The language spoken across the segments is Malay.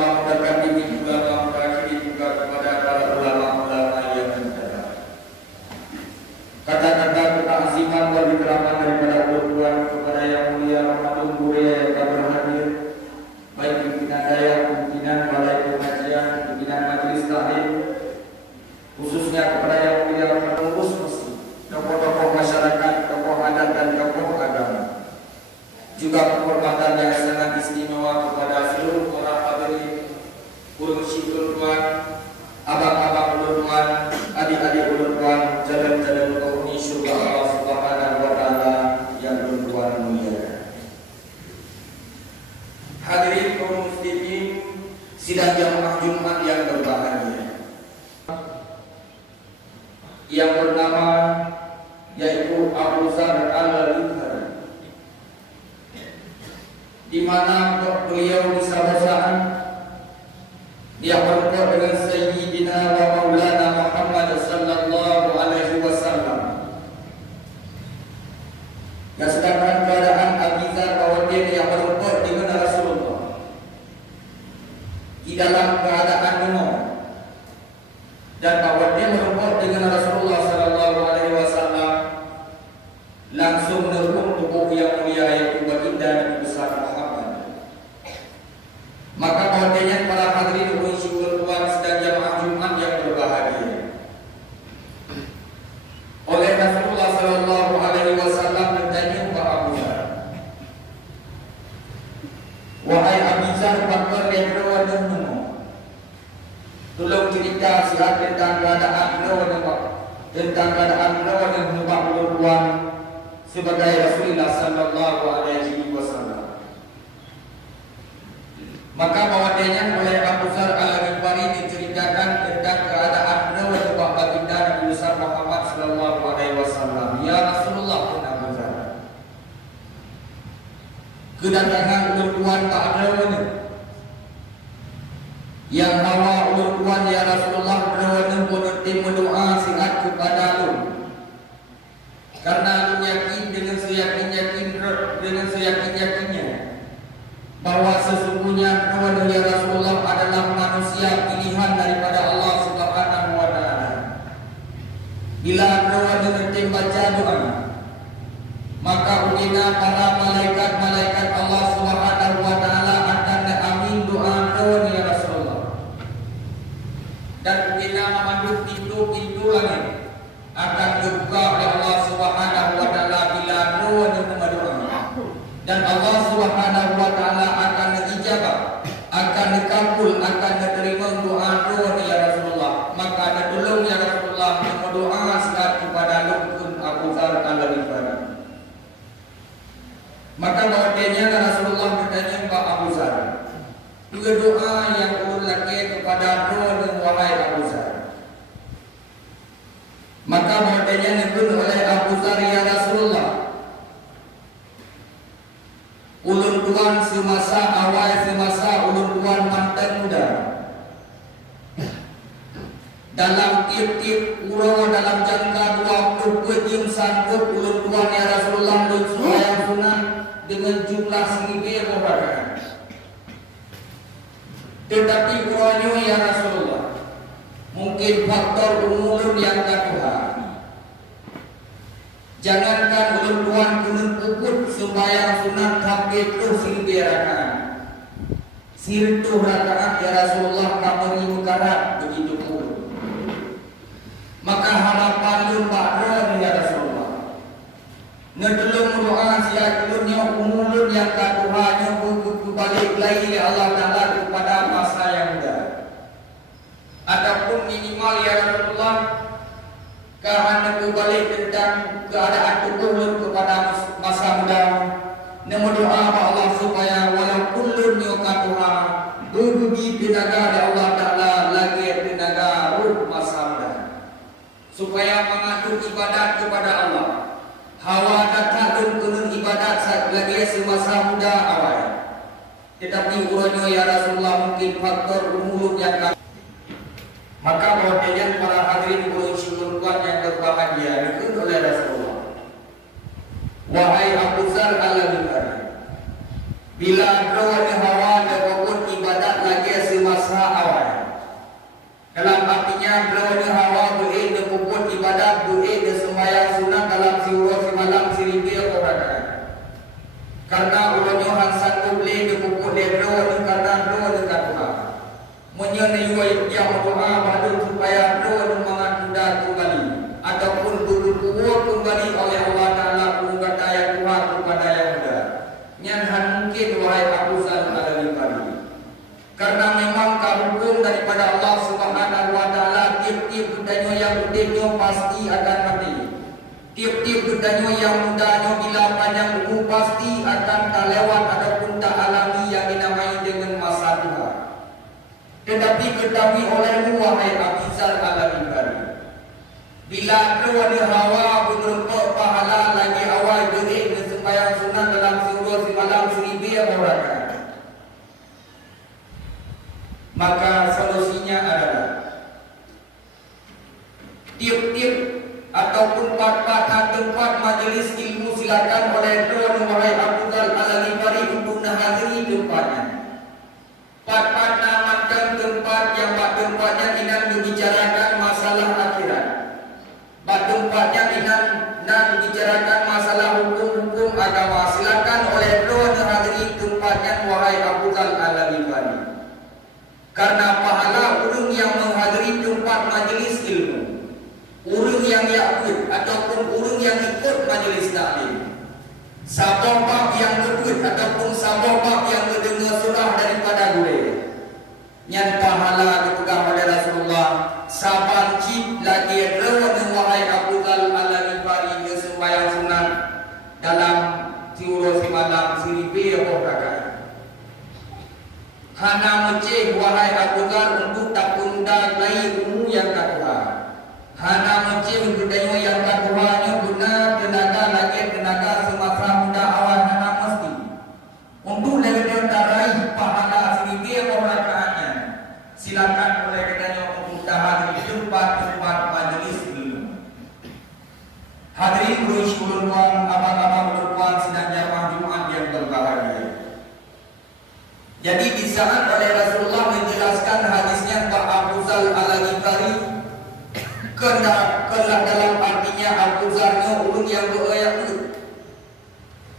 ulama mendekati ulama terakhir juga kepada para ulama-ulama yang menjaga. Kata-kata ketakziman wal ikraman daripada Tuhan kepada yang mulia Rahmatul Mulia yang telah berhadir, baik pimpinan daya, pimpinan balai pengajian, pimpinan majelis taklim, khususnya kepada yang mulia pengurus masjid, tokoh-tokoh masyarakat, tokoh adat dan tokoh agama. Juga penghormatan yang sangat istimewa kepada seluruh orang hadirin, urus ulun tuan, abang-abang ulun tuan, adik-adik ulun tuan, jalan-jalan penghuni syurga Allah Subhanahu wa taala yang ulun tuan mulia. Hadirin kaum muslimin sidang jamaah Jumat yang berbahagia. Yang bernama yaitu Abu Zar Al-Ghifari, di mana beliau disabasaan dia berkata dengan Sayyidina wa Maulana Muhammad sallallahu alaihi wasallam. Ya, sedangkan keadaan Abi Dzar bahwa dia berkata dengan Rasulullah di dalam keadaan menol, dan bahwa dia berkata dengan Rasulullah sallallahu alaihi wasallam langsung menerum tubuh yang mulia yaitu baginda Nabi besar Muhammad. Maka bahwasanya para hadirin ulun syukur tuan sedang jamaah Jumat yang berbahagia, oleh Rasulullah sallallahu alaihi wasallam bertanya kepada Abu Dzar, wahai Abu Dzar, fakir yang berwarna tolong cerita sihat tentang keadaan menumpang ulun sebagai Rasulullah sallallahu alaihi wasallam. Maka bahwasanya oleh Abu Dzar Al-Ghifari diceritakan tentang keadaan menumpang baginda Nabi besar Muhammad sallallahu alaihi wasallam. Ya Rasulullah, pun Abu Dzar, kedatangan ulun tuan tak ada mana yang hawa ulun tuan ya Rasulullah berwana pun berdoa sihat kepada lu, karena lu yakin dengan seyakin-yakinnya bahwa sesungguhnya berwana ya Rasulullah adalah manusia pilihan daripada Allah Subhanahu wa taala. Bila berwana nanti baca doa, maka ungina para malaikat Allah Subhanahu wa taala akan amin doa berwana ya Rasulullah, dan ungina memandu pintu-pintu langit akan dibuka oleh Allah Subhanahu wa taala bila berwana berdoa, dan Allah Subhanahu wa taala akan ijabah, akan dikabul, akan diterima doa ya Rasulullah. Maka tolong ya Rasulullah berdoa saat kepada lukun Abu Dzar Al-Ghifari. Maka bahwasanya Rasulullah bertanya kepada Abu Dzar, dua doa yang ulun laki kepada wahai Abu Dzar. Maka bahwasanya nekun oleh Abu Dzar, ya Rasulullah, ulun tuan semasa awal, semasa ulun tuan mantan muda, dalam tiap-tiap urang dalam jangka 20 kejim sanggup ulun tuan ya Rasulullah ulun sembahyang sunat dengan jumlah 1000 rakaat. Tetapi urangnya ya Rasulullah, mungkin faktor ulun yang kedua, jangankan ulun tuan kunun puput sembahyang sunat sampai terus 1000 rakaat, 1000 rakaat ya Rasulullah kamari mukarat begitu pun. Maka harapan ulun bakron ya Rasulullah, netulung doa siap ulunnya umulun yang kaduhanya balik lagi ya Allah Ta'ala kepada masa yang muda, ataupun minimal ya Rasulullah karena balik tentang keadaan tubuh kepada masa muda, nemu doa Allah supaya walau kullun yuqatuha berugi tenaga dari Allah Ta'ala lagi tenaga ruh masa muda, supaya mengatur ibadat kepada Allah. Hawa datang kunun ibadat saat lagi semasa muda awal, tetapi urangnya ya Rasulullah mungkin faktor umur yang kami. Maka bahwasanya para hadirin ulun syukur yang berbahagia dikut oleh Rasulullah, wahai Abu Dzar Al-Ghifari, bila kau ada hawa dan ibadat lagi artinya berani hawa duit de puput ibadat duit de sembahyang sunat dalam siuro si malam siribi korada. Karena ulunyo hansan kuble de puput de berani karena berani dekat Tuhan. Menyenai yang doa badu supaya berani mengatunda kembali ataupun berkuat kembali oleh Allah Taala kata yang Tuhan kepada yang muda. Nyanhan mungkin wahai akusan al-Ghifari. Karena memang hukum daripada Allah Subhanahu wa taala tiap-tiap budanya yang mudanya pasti akan mati. Tiap-tiap budanya yang mudanya bila panjang umur pasti akan tak lewat ataupun tak alami yang dinamai dengan masa tua. Tetapi ketahui olehmu wahai Abizar al-Ghifari, bila keluar hawa berupa pahala lagi awal duit dan sembahyang sunat dalam siuro si malam seribi orang, maka solusinya adalah tiap-tiap ataupun part-part tempat majlis ilmu silakan oleh Tuan wahai Abuzar al-Ghifari untuk menghadiri tempatnya. Part-part namakan tempat yang tempatnya tidak membicarakan masalah akhirat. Tempatnya tidak membicarakan masalah hukum-hukum agama. Silakan oleh Tuan menghadiri tempatnya wahai Abuzar al-Ghifari. Karena pahala orang yang menghadiri tempat majlis ilmu, orang yang yakut ataupun orang yang ikut majlis taklim, sabab yang ikut ataupun sabab yang mendengar surah daripada guru, yang pahala dipegang oleh Rasulullah. Saban cip lagi rewan wahai Abuzar al-Ghifari yang sembahyang sunat dalam siuro si malam siribi kakak. Hana meceh wahai Abuzar untuk tak tunda lagi ilmu yang kedua. Hana meceh untuk dayo yang keduanya guna tenaga lagi tenaga semasa muda awal hana mesti. Untuk lebih tarai pahala seribi orangnya. Silakan oleh kedanyo untuk tahan di tempat-tempat majlis ilmu. Hadirin bersyukur Tuhan, abang-abang berpuan sidang jamaah Jumat yang berbahagia. Jadi di saat oleh Rasulullah menjelaskan hadisnya Pak Abuzar al-Ghifari kena dalam artinya Abuzarnya ulun yang berakut,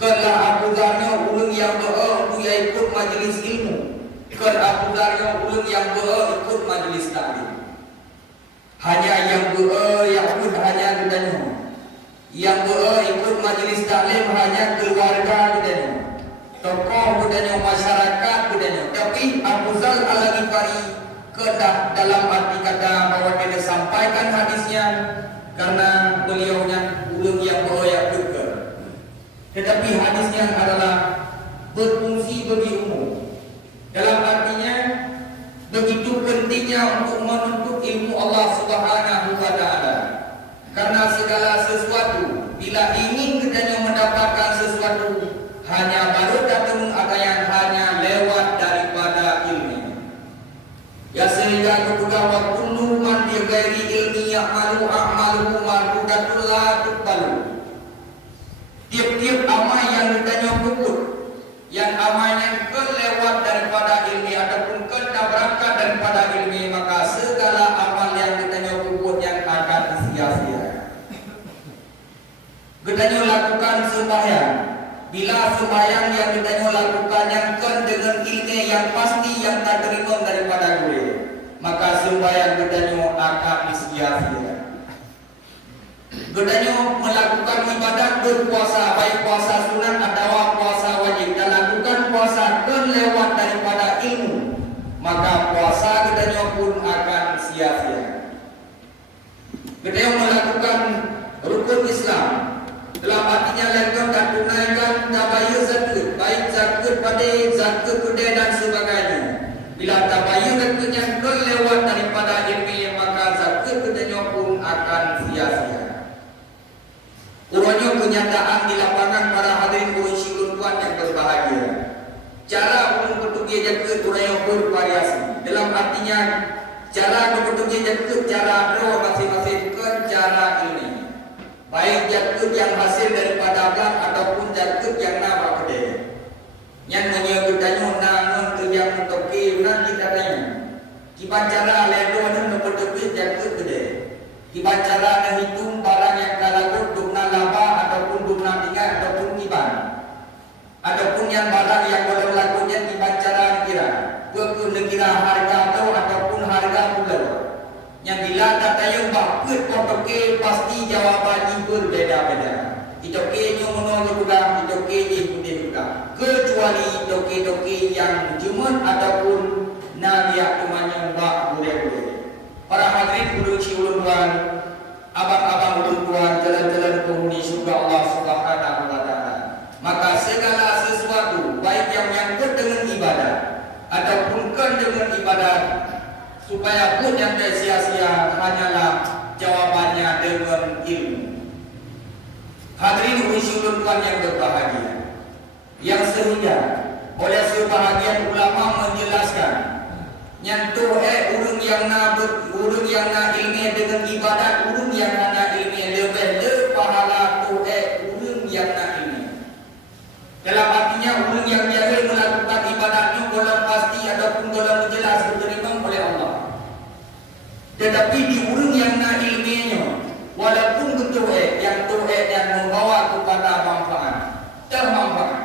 kena Abuzarnya ulun yang berakut ikut majlis ilmu, kena Abuzarnya ulun yang berakut majlis taklim. Hanya yang berakut hanya gedanya, yang berakut majlis taklim hanya keluarga gedanya, tokoh budaya masyarakat budaya. Tapi Abuzar al-Ghifari kedah dalam arti kata bahwa dia sampaikan hadisnya karena beliaunya ulun yang beroyak juga. Tetapi hadisnya adalah berfungsi bagi umum. Dalam artinya begitu pentingnya untuk menuntut ilmu Allah Subhanahu wa taala. Karena segala sesuatu bila ingin kita mendapatkan sesuatu hanya baru datang ada yang hanya lewat daripada ilmu. Ya sehingga ketika waktu man bi ghairi ilmi ya'malu a'maluhu mardudatul la tuqbalu. Tiap-tiap amal yang ditanya puput, yang amalnya kelewat daripada ilmu ataupun berangkat daripada ilmu, maka segala amal yang ditanya puput yang akan sia-sia. Kita lakukan sembahyang. Bila sembahyang yang kita lakukan yang dengan ilmu yang pasti yang tak terima daripada gue, maka sembahyang kita akan sia-sia. Kita melakukan ibadat berpuasa, baik puasa sunat atau puasa wajib, dan lakukan puasa kelewat daripada ilmu, maka puasa kita pun akan sia-sia. Kita melakukan rukun Islam. Dalam artinya lakukan dan tunaikan tabayun zakat, baik zakat pada zakat kedai dan sebagainya. Bila tabayun zakatnya kelewat daripada ilmu, maka zakat kedainya pun akan sia-sia. Urutnya kenyataan di lapangan para hadirin bersyukur Tuhan yang berbahagia. Cara untuk bertugas zakat urutnya bervariasi. Dalam artinya cara bertugas zakat, cara doa masing-masing ke cara ilmu. Baik zakat yang hasil daripada agak ataupun zakat yang nama kedai. Yang menyebutkannya nangun ke yang untuk ke nanti katanya. Kipan cara ledo dan bertugas zakat Dibacara dan hitung barang yang kalagut dumna laba ataupun dumna tinggal ataupun tiban. Ataupun yang barang yang boleh lakunya dibacara kira. Kira harga atau ataupun harga pulau. Yang bila datayung bakut kotoke pasti jawabannya berbeda-beda. Itoke nyo menolak juga, itoke ni putih juga. Kecuali itoke-itoke yang jumun ataupun nabiak tumanya bak boleh-boleh. Para hadirin berunci ulun tuan, abang-abang ulun tuan, jalan-jalan penghuni syurga Allah Subhanahu wa taala. Maka segala sesuatu baik yang menyangkut dengan ibadah ataupun bukan dengan ibadah, supaya pun yang tak sia-sia hanyalah jawabannya dengan ilmu. Hadirin ulun tuan yang berbahagia, yang sehingga oleh sebahagian ulama menjelaskan nyantuh urung yang na ilmiah dengan ibadat, urung yang na ilmiah lebih le pahala tu urung yang na ilmiah. Dalam artinya urung yang jahil melakukan ibadatnya golong pasti ataupun golong jelas diterima oleh Allah. Tetapi di urung yang na ilmiahnya, walaupun betul yang tu yang membawa kepada manfaat, termanfaat.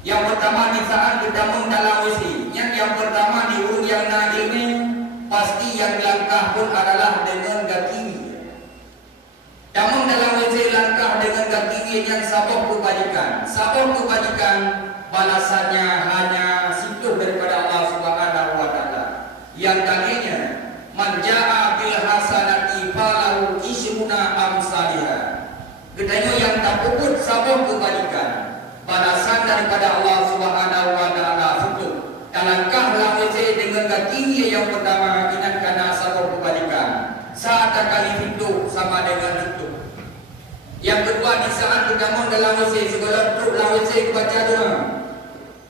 Yang pertama di saat kita dalam wisi, yang pertama di urung yang na ilmiah, pasti yang langkah pun adalah dengan kaki. Namun dalam wisi langkah dengan kaki yang sabab kebajikan. Sabab kebajikan balasannya hanya situ daripada Allah Subhanahu wa taala. Yang tadinya man jaa bil hasanati falahu ismuna amsalha. Kedanya yang tak puput sabab kebajikan, balasan daripada Allah Subhanahu wa taala situ. Langkah lawese dengan kaki yang pertama ingatkan sabab kebajikan. Saat kali itu sama dengan itu. Yang kedua di saat kita dalam wasi segala truk lawese baca doa.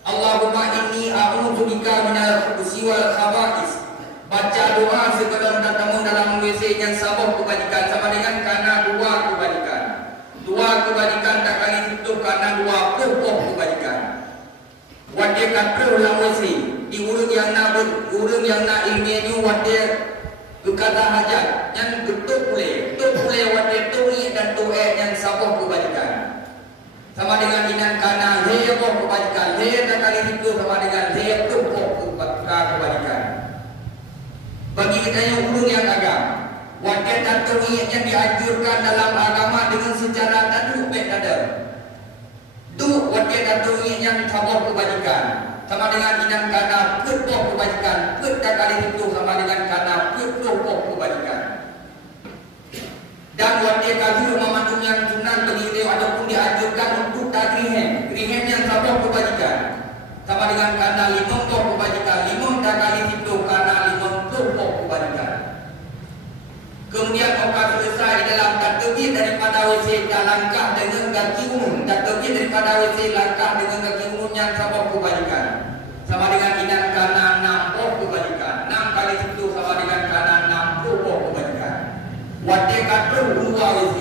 Allahumma inni a'udzubika minal khubuthi wal khaba'is. Baca doa segala datang dalam wc yang sabab kebajikan sama dengan karena dua kebajikan. Dua kebajikan tak kali itu karena dua pokok kebajikan. Wadah kata dalam wc di urung yang nak ilmiahnya wadah berkata hajat yang betul boleh wadah turi dan tu'e yang sabab kebajikan. Sama dengan inan karena heboh kebajikan. Tak kali itu sama dengan heboh kebajikan. Bagi kita yang urung yang agam, wadah dan tu'e yang dianjurkan dalam agama dengan secara taduk ada. Tu wadah dan tu'e yang sabab kebajikan. Sama dengan inan karena kepoh kebajikan. Tak kali itu sama dengan karena kepoh kebajikan. Dan wadah kafir memandung yang sunat begitu ataupun dianjurkan untuk tak krihen yang sabab kebajikan. Sama dengan karena limong poh kebajikan. Limong tak kali itu karena limong poh kebajikan. Kemudian orang selesai dalam takbir daripada WC langkah dengan kaki umum. Takbir daripada WC langkah dengan kaki umum yang sabab kebajikan. Sama dengan inan karena 60 kebajikan. 6 kali itu sama dengan karena 60 kebajikan. Wadah kata dua WC.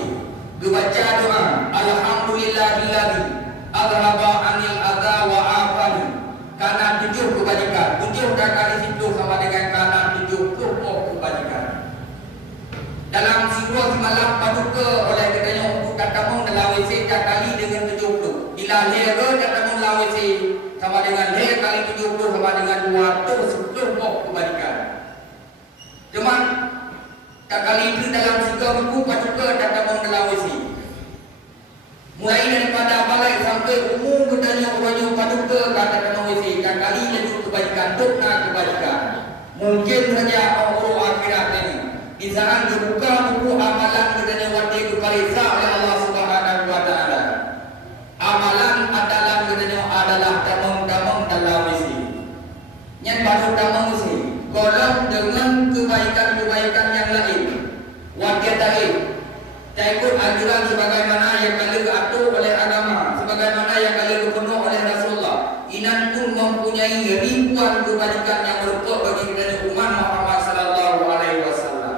Dibaca doa alhamdulillahilladzi azhaba anil adza wa afani. Karena 7 kebajikan. 7 kali itu sama dengan karena 70 kebajikan. Dalam surah semalam paduka oleh katanya untuk katamu dalam WC kali dengan 70. Bila lera katamu dalam WC sama dengan lera kali 70 sama dengan 210 kebajikan. Cuma tak kali itu dalam surah buku paduka katamu dalam WC. Mulai daripada balai sampai umum katanya orangnya paduka katamu WC kali jadi kebajikan dokna kebajikan. Mungkin saja orang akhirat ini di sana dibuka buku amalan katanya wadah keparisa oleh Allah Subhanahu wa taala. Amalan adalah katanya adalah tamang-tamang dalam misi. Yang baru tamang misi golong dengan kebaikan-kebaikan yang lain. Wadah lain. Ikut anjuran sebagaimana yang kali diatur oleh agama, sebagaimana yang kali dipenuh oleh Rasulullah. Inan pun mempunyai ribuan kebaikan yang merupakan bagi kita umat Muhammad sallallahu alaihi wasallam.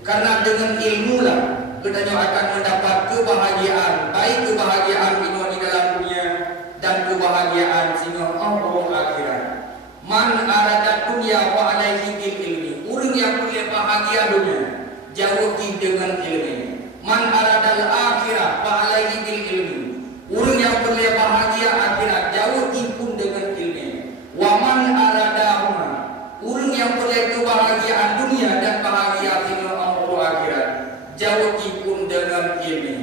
Karena dengan ilmu lah kita akan mendapat kebahagiaan, baik kebahagiaan di dalam dunia dan kebahagiaan sehingga Allah akhirat. Man arada dunia wa alaihi bil ilmi. Orang yang boleh bahagia dunia jauhi dengan ilmu. Man arada akhirat wa alaihi bil ilmi. Orang yang boleh bahagia akhirat jauhi pun dengan ilmu. Wa man arada huma. Orang yang boleh kebahagiaan dunia dan bahagia sehingga Allah akhirat jauhi pun dengan ilmu.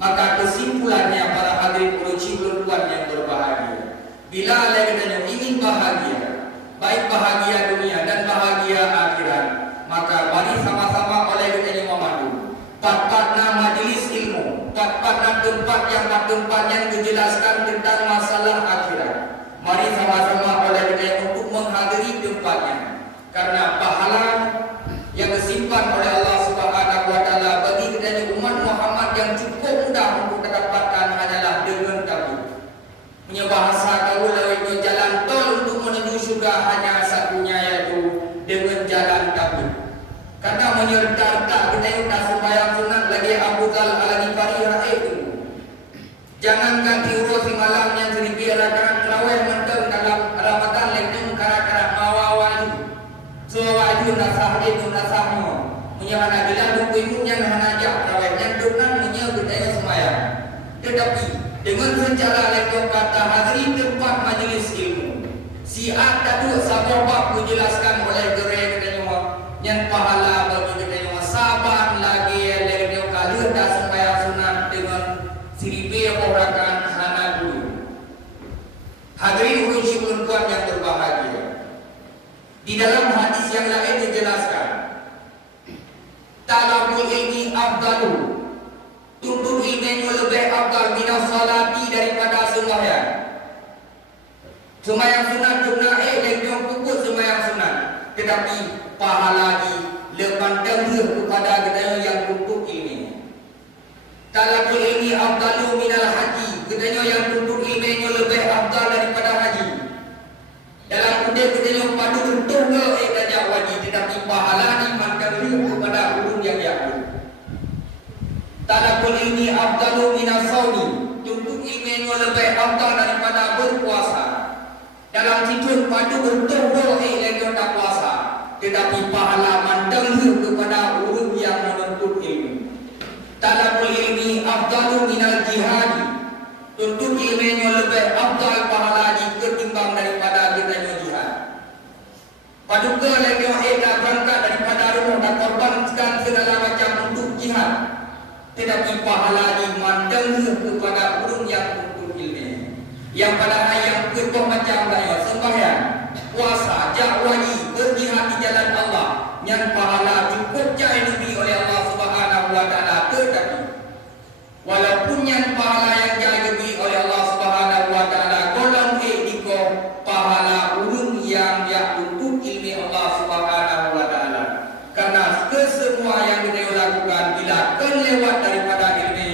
Maka kesimpulannya para hadirin urusi perempuan yang berbahagia, bila kita ingin bahagia, baik bahagia dunia dan bahagia akhirat, maka mari sama-sama oleh kita memadu pat-patna majelis ilmu, pat-patna tempat yang menjelaskan tentang masalah akhirat. Mari sama-sama oleh kita untuk menghadiri tempatnya, karena pahala yang disimpan oleh Allah Subhanahu wa taala bagi kita umat Muhammad yang cukup mudah untuk dapatkan hanyalah dengan tauhid. Punya bahasa gaul itu jalan tol untuk menuju surga hanya satunya, yaitu dengan jalan tauhid. Karena menyertai kita sudah sembahyang sunat lagi Abu Dzal Al-Ghifari itu. Jangan ganti urus di malam yang 1000 rakaat tarawih mentang dalam Ramadan lengkung kara-kara mawawali. So wajib nasah itu nasahnya. Menyana bila buku yang hanajak tarawih yang tunan menyebutnya sembahyang. Tetapi dengan secara lengkung kata hadiri tempat majelis ilmu. Si tadi sabab dijelaskan oleh gerai katanya yang pahala bagi katanya sabar lagi lengkung kali dah sembahyang sunat dengan 1000 rakaat hana dulu. Hadirin urusi perempuan yang berbahagia. Di dalam hadis yang lain dijelaskan, talabul ilmi afdalu. Tuntut ilmu lebih afdal minas salati daripada sembahyang. Sembahyang sunat jumlah yang pupuk sembahyang sunat. Tetapi pahala di lepas dahulu kepada kita yang tuntut ilmu. Talabul ilmi afdalu minal haji. Katanya yang tuntut ilmu lebih afdal daripada haji. Dalam kudai katanya padu bentuk katanya wajib, tetapi pahala dimankan kepada ulun yang yakni. Talabul ilmi afdalu minas saumi. Tuntut ilmu lebih afdal daripada berpuasa. Dalam tidur padu bentuk yang tak puasa, tetapi pahala mandang kepada ulun yang menuntut ilmu. Talabul ilmi afdalu minal jihadi. Tuntut ilmu lebih afdal pahala ketimbang daripada kita jihad. Paduka lagi kita berangkat daripada rumah dan korbankan segala macam untuk jihad. Tetapi pahala dimandang kepada ulun yang tuntut ilmu. Yang pada yang ketua macam gaya sembahyang, puasa, jakwani, berjihad di jalan Allah, yang pahala cukup jauh lebih oleh Allah Subhanahu wa taala. Tetapi walaupun yang pahala yang jauh lebih oleh Allah Subhanahu wa taala, golong diko pahala ulun yang tuntut ilmu Allah Subhanahu wa taala. Karena kesemua yang kita lakukan bila kelewat daripada ilmu,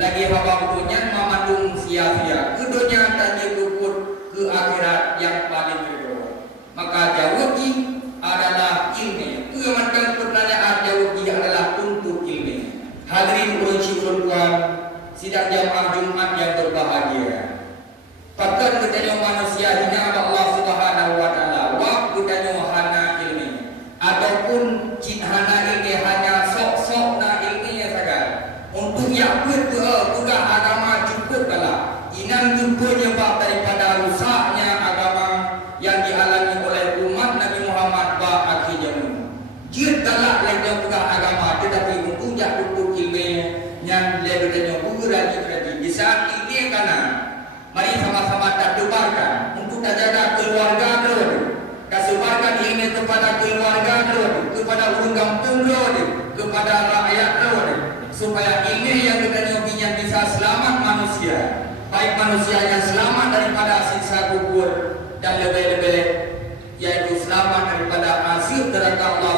lagi hamba punya memandung sia-sia. Keduanya tadi luput ke akhirat yang paling kedua. Maka jawabi adalah ilmu. Kemankan pertanyaan jawabi adalah tuntut ilmu. Hadirin urusi perempuan sidang jamaah Jumat yang berbahagia. Bahkan katanya manusia hina Allah Subhanahu wa taala. Waktu katanya hana ilmu ataupun cin hana ilmu hanya sok-sok na ilmunya saja. Untuk yang bertugas agama cukup kalah. Inan itu penyebab daripada rusaknya agama yang dialami oleh umat Nabi Muhammad akhir zaman. Jika telah lagi bukan agama, tetapi untuk tuntut ilmu yang lebih berani di saat ini kanan. Mari sama-sama tak debarkan untuk jaga keluarga dulu. Kasebarkan ilmu kepada keluarga dulu, kepada orang kampung dulu, kepada rakyat dulu, supaya ilmu yang kita yang bisa selamat manusia. Baik manusia yang selamat daripada siksa kubur dan lebih-lebih yaitu selamat daripada azab neraka Allah